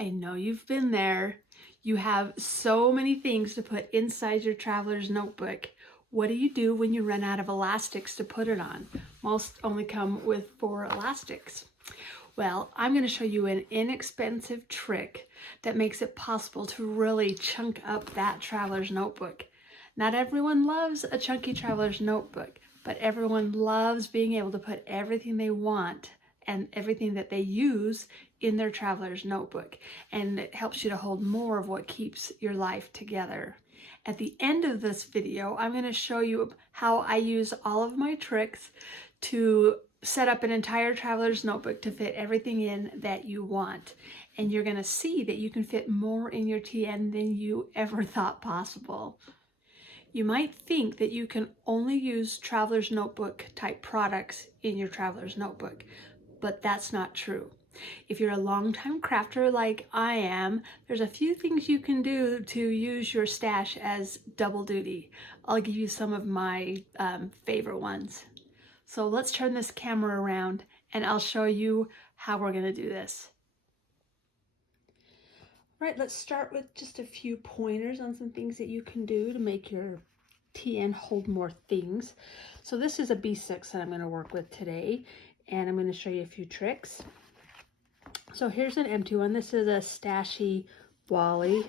I know you've been there. You have so many things to put inside your traveler's notebook. What do you do when you run out of elastics to put it on? Most only come with 4 elastics. Well, I'm going to show you an inexpensive trick that makes it possible to really chunk up that traveler's notebook. Not everyone loves a chunky traveler's notebook, but everyone loves being able to put everything they want and everything that they use in their traveler's notebook. And it helps you to hold more of what keeps your life together. At the end of this video, I'm going to show you how I use all of my tricks to set up an entire traveler's notebook to fit everything in that you want. And you're going to see that you can fit more in your TN than you ever thought possible. You might think that you can only use traveler's notebook type products in your traveler's notebook, but that's not true. If you're a longtime crafter like I am, there's a few things you can do to use your stash as double duty. I'll give you some of my favorite ones. So let's turn this camera around and I'll show you how we're going to do this. Right, let's start with just a few pointers on some things that you can do to make your TN hold more things. So this is a B6 that I'm going to work with today, and I'm going to show you a few tricks. So here's an empty one. This is a Stashy Wally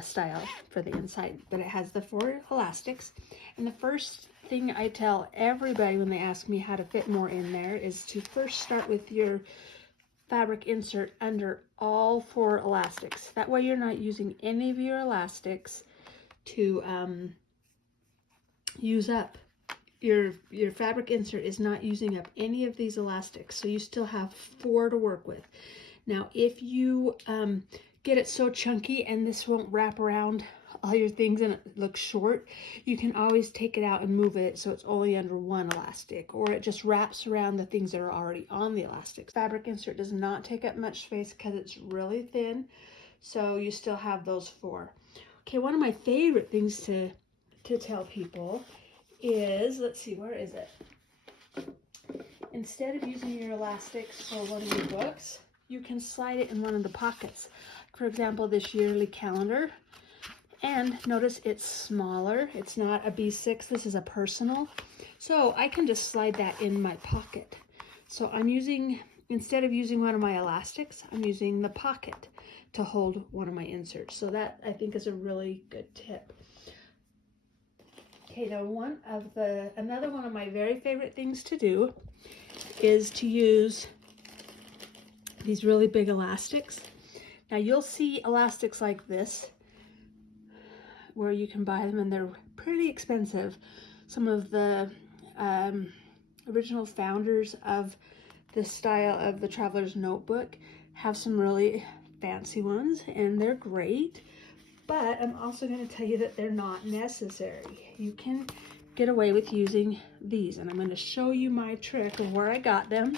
style for the inside, but it has the 4 elastics. And the first thing I tell everybody when they ask me how to fit more in there is to first start with your fabric insert under all 4 elastics. That way you're not using any of your elastics to use up. Your fabric insert is not using up any of these elastics, so you still have 4 to work with. Now, if you get it so chunky and this won't wrap around all your things and it looks short, you can always take it out and move it so it's only under 1 elastic, or it just wraps around the things that are already on the elastics. Fabric insert does not take up much space because it's really thin, so you still have those 4. Okay, one of my favorite things to tell people is, let's see, where is it? Instead of using your elastics for one of your books, you can slide it in one of the pockets. For example, this yearly calendar. And notice it's smaller. It's not a B6, this is a personal. So I can just slide that in my pocket. So I'm using, instead of using one of my elastics, I'm using the pocket to hold one of my inserts. So that, I think, is a really good tip. Okay, now another one of my very favorite things to do is to use these really big elastics. Now you'll see elastics like this where you can buy them, and they're pretty expensive. Some of the original founders of this style of the traveler's notebook have some really fancy ones, and they're great. But I'm also going to tell you that they're not necessary. You can get away with using these, and I'm going to show you my trick of where I got them.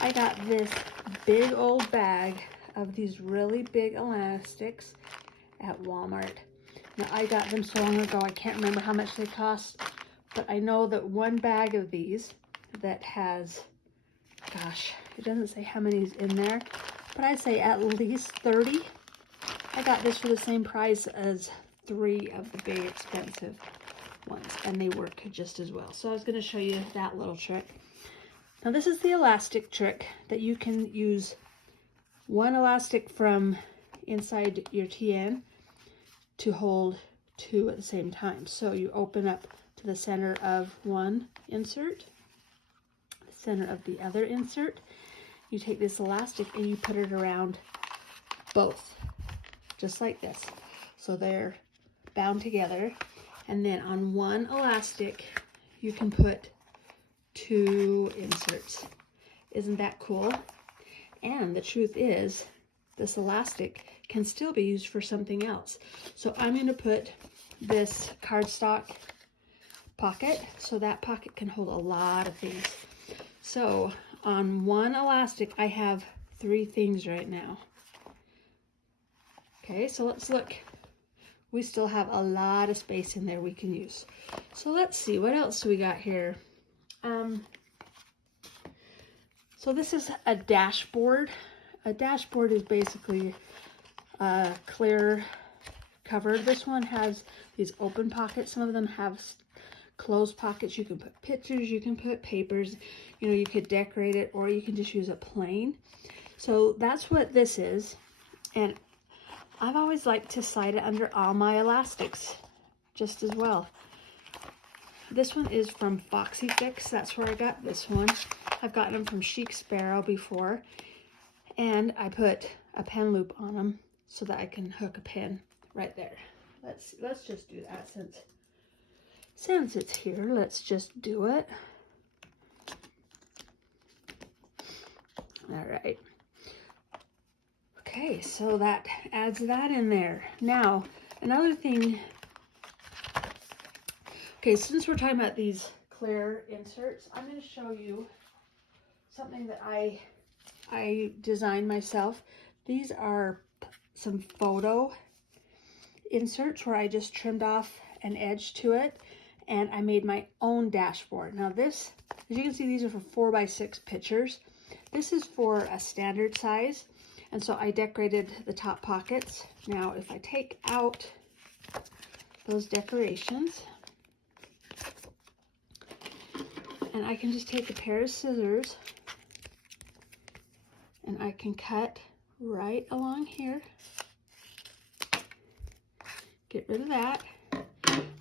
I got this big old bag of these really big elastics at Walmart. Now, I got them so long ago, I can't remember how much they cost, but I know that one bag of these that has, gosh, it doesn't say how many's in there, but I'd say at least 30. I got this for the same price as 3 of the big expensive ones, and they work just as well. So I was going to show you that little trick. Now this is the elastic trick that you can use 1 elastic from inside your TN to hold 2 at the same time. So you open up to the center of one insert, the center of the other insert. You take this elastic and you put it around both, just like this. So they're bound together. And then on one elastic, you can put 2 inserts. Isn't that cool? And the truth is, this elastic can still be used for something else. So I'm going to put this cardstock pocket, so that pocket can hold a lot of things. So on one elastic, I have 3 things right now. Okay, so let's look. We still have a lot of space in there we can use. So let's see, what else do we got here? So this is a dashboard a dashboard is basically clear cover. This one has these open pockets. Some of them have closed pockets. You can put pictures, you can put papers, you know, you could decorate it, or you can just use it plain. So that's what this is. And I've always liked to slide it under all my elastics just as well. This one is from Foxy Fix. That's where I got this one. I've gotten them from Chic Sparrow before. And I put a pen loop on them so that I can hook a pin right there. Let's just do that since it's here. Let's just do it. All right. Okay, so that adds that in there. Now, another thing. Okay, since we're talking about these clear inserts, I'm going to show you something that I designed myself. These are some photo inserts where I just trimmed off an edge to it, and I made my own dashboard. Now this, as you can see, these are for 4x6 pictures. This is for a standard size, and so I decorated the top pockets. Now if I take out those decorations, and I can just take a pair of scissors and I can cut right along here. Get rid of that.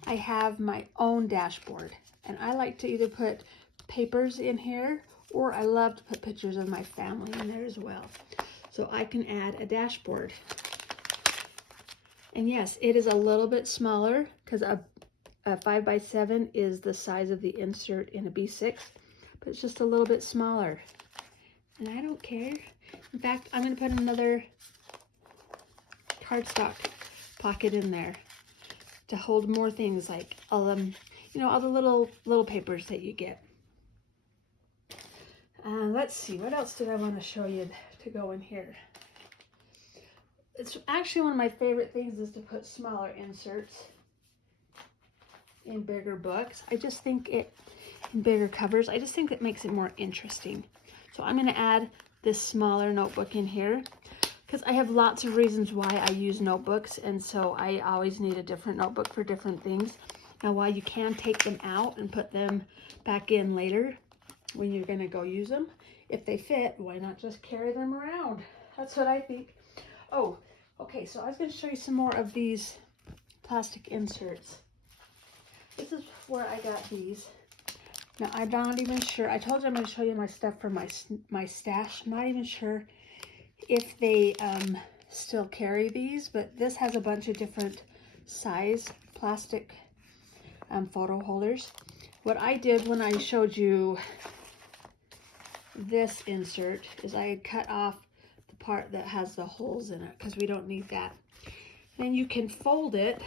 I have my own dashboard, and I like to either put papers in here, or I love to put pictures of my family in there as well. So I can add a dashboard. And yes, it is a little bit smaller because a 5x7 is the size of the insert in a B6, but it's just a little bit smaller. And I don't care. In fact, I'm going to put another cardstock pocket in there to hold more things like all them, you know, all the little papers that you get. Let's see, what else did I want to show you to go in here? It's actually one of my favorite things is to put smaller inserts in bigger books. I just think it, in bigger covers, I just think it makes it more interesting. So I'm going to add this smaller notebook in here because I have lots of reasons why I use notebooks, and so I always need a different notebook for different things. Now, while you can take them out and put them back in later when you're going to go use them, if they fit, why not just carry them around? That's what I think. Oh, okay, so I was going to show you some more of these plastic inserts. This is where I got these. Now, I'm not even sure. I told you I'm going to show you my stuff for my stash. I'm not even sure if they still carry these, but this has a bunch of different size plastic photo holders. What I did when I showed you this insert is I had cut off the part that has the holes in it because we don't need that. Then you can fold it.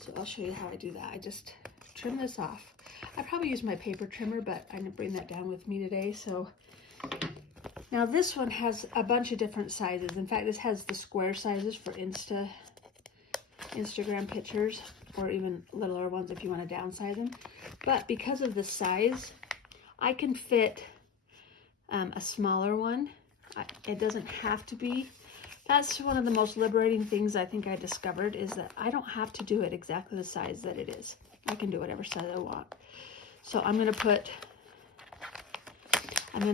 So I'll show you how I do that. I just trim this off. I probably use my paper trimmer, but I didn't bring that down with me today. So now this one has a bunch of different sizes. In fact, this has the square sizes for Instagram pictures, or even littler ones if you want to downsize them. But because of the size, I can fit a smaller one. It doesn't have to be. That's one of the most liberating things I think I discovered, is that I don't have to do it exactly the size that it is. I can do whatever size I want. So I'm going to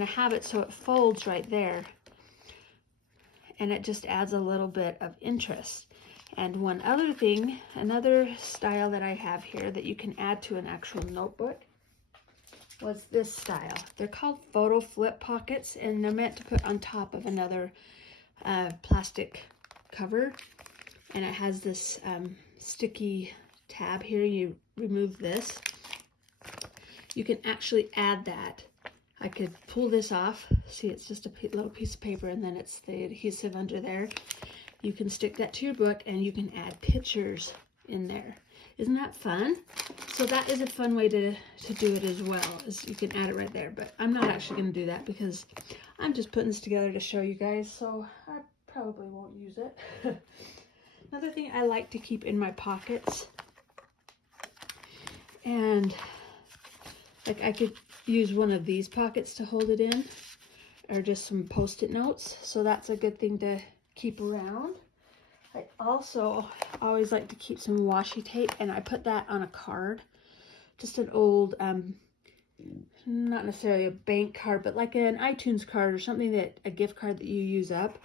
have it so it folds right there, and it just adds a little bit of interest. And one other thing, another style that I have here that you can add to an actual notebook was this style. They're called photo flip pockets, and they're meant to put on top of another plastic cover, and it has this sticky tab here. You remove this. You can actually add that. I could pull this off. See, it's just a little piece of paper, and then it's the adhesive under there. You can stick that to your book, and you can add pictures in there. Isn't that fun? So that is a fun way to do it as well, is you can add it right there. But I'm not actually going to do that because I'm just putting this together to show you guys, so I probably won't use it. Another thing I like to keep in my pockets, and like I could use one of these pockets to hold it in, are just some Post-it notes, so that's a good thing to keep around. I also always like to keep some washi tape, and I put that on a card, just an old, not necessarily a bank card, but like an iTunes card or something, that a gift card that you use up,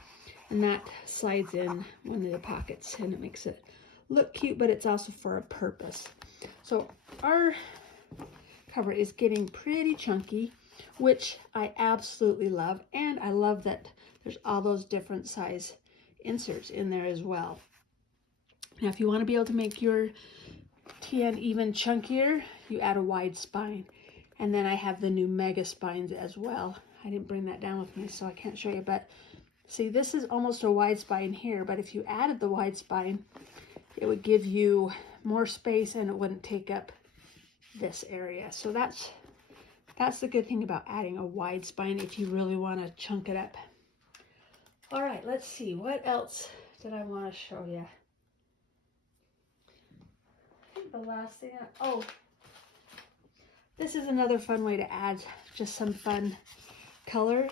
and that slides in one of the pockets, and it makes it look cute, but it's also for a purpose. So our cover is getting pretty chunky, which I absolutely love, and I love that there's all those different size inserts in there as well. Now, if you want to be able to make your TN even chunkier, you add a wide spine. And then I have the new Mega Spines as well. I didn't bring that down with me, so I can't show you, but see, this is almost a wide spine here, but if you added the wide spine, it would give you more space and it wouldn't take up this area. So that's the good thing about adding a wide spine if you really want to chunk it up. All right, let's see, what else did I want to show you? I think the last thing, this is another fun way to add just some fun color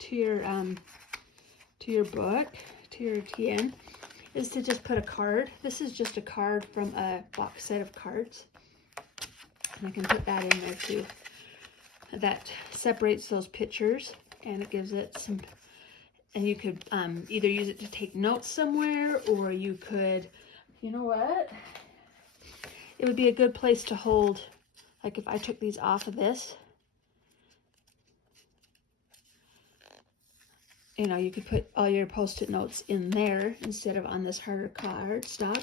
to your book, to your TN, is to just put a card. This is just a card from a box set of cards. And I can put that in there too. That separates those pictures, and it gives it some, and you could either use it to take notes somewhere, or you could, you know what? It would be a good place to hold, like if I took these off of this, you know, you could put all your Post-it notes in there instead of on this harder card stock.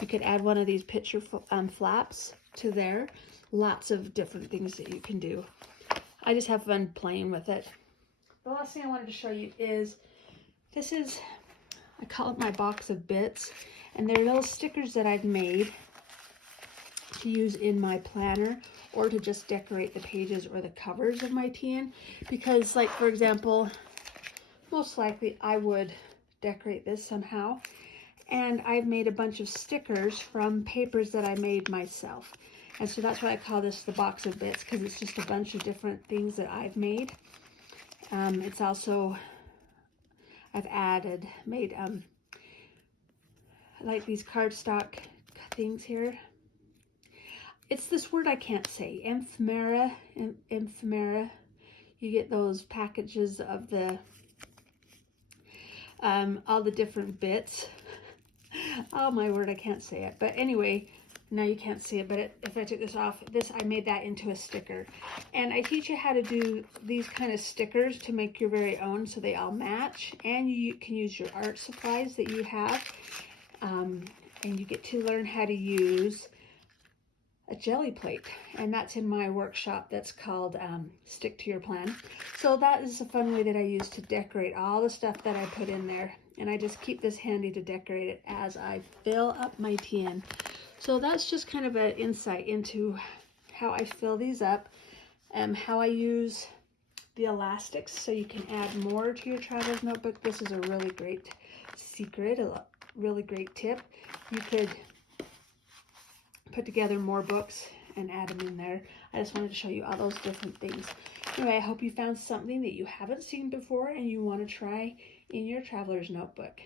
You could add one of these picture flaps to there. Lots of different things that you can do. I just have fun playing with it. The last thing I wanted to show you is, this is, I call it my box of bits, and they're little stickers that I've made to use in my planner, or to just decorate the pages or the covers of my TN. Because, like, for example, most likely I would decorate this somehow, and I've made a bunch of stickers from papers that I made myself. And so that's why I call this the box of bits, because it's just a bunch of different things that I've made. It's also, I've made like these cardstock things here. It's this word I can't say, ephemera. You get those packages of the all the different bits. Oh my word, I can't say it. But anyway, now you can't see it, but if I took this off, I made that into a sticker. And I teach you how to do these kind of stickers to make your very own, so they all match. And you can use your art supplies that you have. And you get to learn how to use a jelly plate, and that's in my workshop that's called Stick to Your Plan. So that is a fun way that I use to decorate all the stuff that I put in there, and I just keep this handy to decorate it as I fill up my TN. So that's just kind of an insight into how I fill these up, and how I use the elastics so you can add more to your traveler's notebook. This is a really great secret, a really great tip. You could put together more books and add them in there. I just wanted to show you all those different things. Anyway, I hope you found something that you haven't seen before and you want to try in your traveler's notebook.